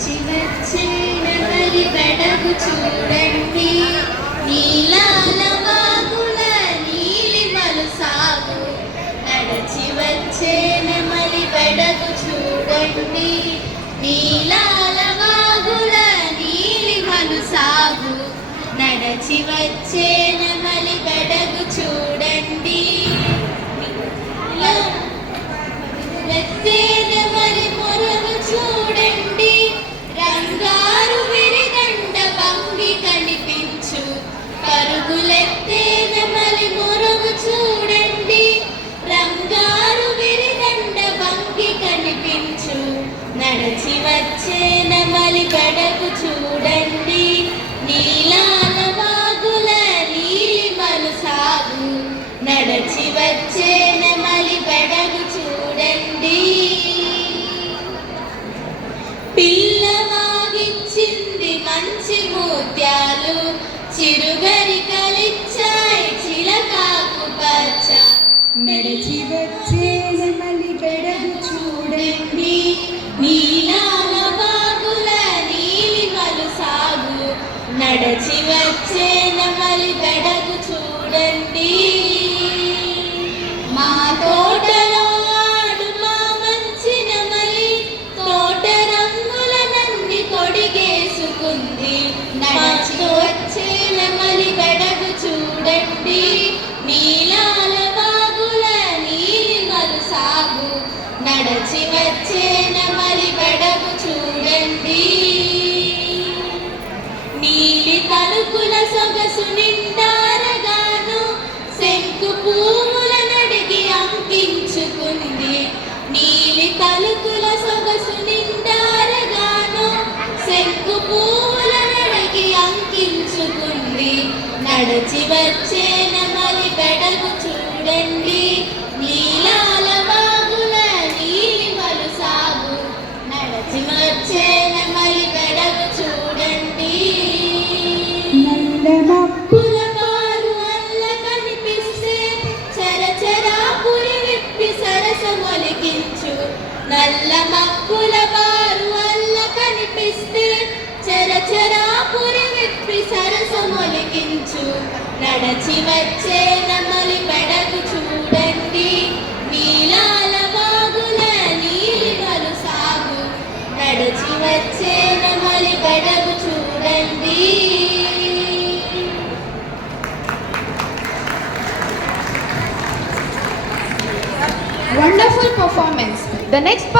వచ్చి వచ్చిన తల్లి పెడకు చూడండి. నీలాల బాగుల నీలి సాగు నడచి వచ్చేన మరి పెడకు చూడండి. నీలాల బాగుల నీలి సాగు నడచి వచ్చేన నడచి వచ్చే నమలి చూడ నీలాల బాగుల నీలిమలు సాగు. నడచి వచ్చే నమలి బెడగు చూడండి. మాతో నడచి వచ్చేన మరి బెడగు చూడండి. నీలి తలుకుల సొగసు నిండారగాను శంకు పూముల నడిగి అంకించుకుంది. నీలి తలుకుల సొగసు నిండారగాను శంకు పూముల నడిగి అంకించుకుంది. నడచి వచ్చేన మరి బెడగు చూడండి. నల్ల మక్కుల బారు వల్ల కనిపిస్తే చరచరా పురి విప్పి సరసమొలికించు నడచి వచ్చే నమలి పెడకు చూడండి నీలాల బాగుల నీలిమలు సాగు. నడచి వచ్చే నమలి పెడకు చూడండి. Wonderful performance. The next